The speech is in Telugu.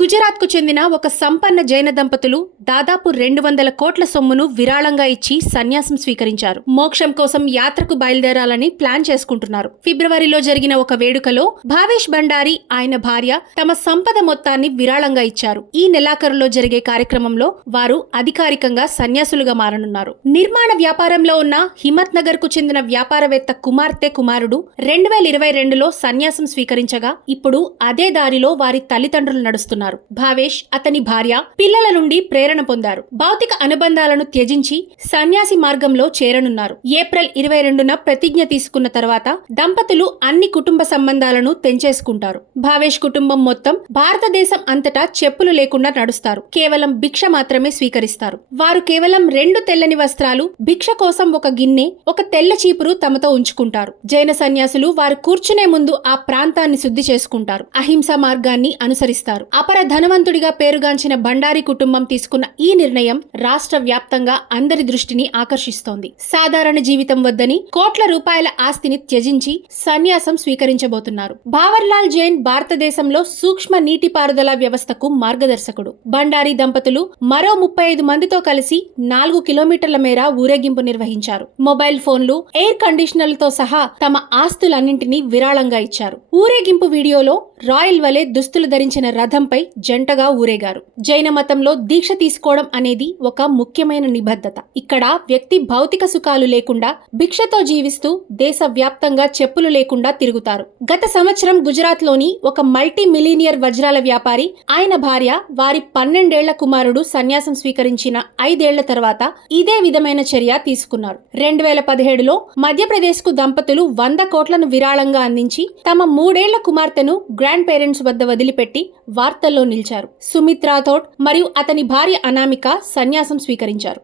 గుజరాత్కు చెందిన ఒక సంపన్న జైన దంపతులు దాదాపు రెండు వందల కోట్ల సొమ్మును విరాళంగా ఇచ్చి సన్యాసం స్వీకరించారు. మోక్షం కోసం యాత్రకు బయలుదేరాలని ప్లాన్ చేసుకుంటున్నారు. ఫిబ్రవరిలో జరిగిన ఒక వేడుకలో భావేష్ భండారి ఆయన భార్య తమ సంపద మొత్తాన్ని విరాళంగా ఇచ్చారు. ఈ నెలాఖరులో జరిగే కార్యక్రమంలో వారు అధికారికంగా సన్యాసులుగా మారనున్నారు. నిర్మాణ వ్యాపారంలో ఉన్న హిమత్ నగర్కు చెందిన వ్యాపారవేత్త కుమార్తె కుమారుడు రెండు వేల ఇరవై రెండులో సన్యాసం స్వీకరించగా ఇప్పుడు అదే దారిలో వారి తల్లిదండ్రులు నడుస్తున్నారు. భావేష్ అతని భార్య పిల్లల నుండి ప్రేరణ పొందారు. భౌతిక అనుబంధాలను త్యజించి సన్యాసి మార్గంలో చేరనున్నారు. ఏప్రిల్ ఇరవై రెండున ప్రతిజ్ఞ తీసుకున్న తర్వాత దంపతులు అన్ని కుటుంబ సంబంధాలను తెంచేసుకుంటారు. భావేష్ కుటుంబం మొత్తం భారతదేశం అంతటా చెప్పులు లేకుండా నడుస్తారు. కేవలం భిక్ష మాత్రమే స్వీకరిస్తారు. వారు కేవలం రెండు తెల్లని వస్త్రాలు భిక్ష కోసం ఒక గిన్నె ఒక తెల్ల చీపురు తమతో ఉంచుకుంటారు. జైన సన్యాసులు వారు కూర్చునే ముందు ఆ ప్రాంతాన్ని శుద్ధి చేసుకుంటారు. అహింస మార్గాన్ని అనుసరిస్తారు. అపర ధనవంతుడిగా పేరుగాంచిన భండారి కుటుంబం తీసుకున్న ఈ నిర్ణయం రాష్ట్ర వ్యాప్తంగా అందరి దృష్టిని ఆకర్షిస్తోంది. సాధారణ జీవితం వద్దని కోట్ల రూపాయల ఆస్తిని త్యజించి సన్యాసం స్వీకరించబోతున్నారు. భావర్లాల్ జైన్ భారతదేశంలో సూక్ష్మ నీటిపారుదల వ్యవస్థకు మార్గదర్శకుడు. భండారి దంపతులు మరో ముప్పై ఐదు మందితో కలిసి నాలుగు కిలోమీటర్ల మేర ఊరేగింపు నిర్వహించారు. మొబైల్ ఫోన్లు ఎయిర్ కండిషనర్లతో సహా తమ ఆస్తులన్నింటినీ విరాళంగా ఇచ్చారు. ఊరేగింపు వీడియోలో రాయల్ వలె దుస్తులు ధరించిన రథంపై జంటగా ఊరేగారు. జైన మతంలో దీక్ష తీసుకోవడం అనేది ఒక ముఖ్యమైన నిబద్ధత. ఇక్కడ వ్యక్తి భౌతిక సుఖాలు లేకుండా భిక్షతో జీవిస్తూ దేశవ్యాప్తంగా చెప్పులు లేకుండా తిరుగుతారు. గత సంవత్సరం గుజరాత్లోని ఒక మల్టీ మిలీనియర్ వజ్రాల వ్యాపారి ఆయన భార్య వారి పన్నెండేళ్ళ కుమారుడు సన్యాసం స్వీకరించిన ఐదేళ్ళ తర్వాత ఇదే విధమైన చర్య తీసుకున్నారు. రెండు వేల పదిహేడులో మధ్యప్రదేశ్కు దంపతులు వంద కోట్లను విరాళంగా అందించి తమ మూడేళ్ళ కుమార్తెను గ్రాండ్ పేరెంట్స్ వద్ద వదిలిపెట్టి వార్తలు వార్తల్లో నిలిచారు. సుమిత్ థోట్ మరియు అతని భార్య అనామిక సన్యాసం స్వీకరించారు.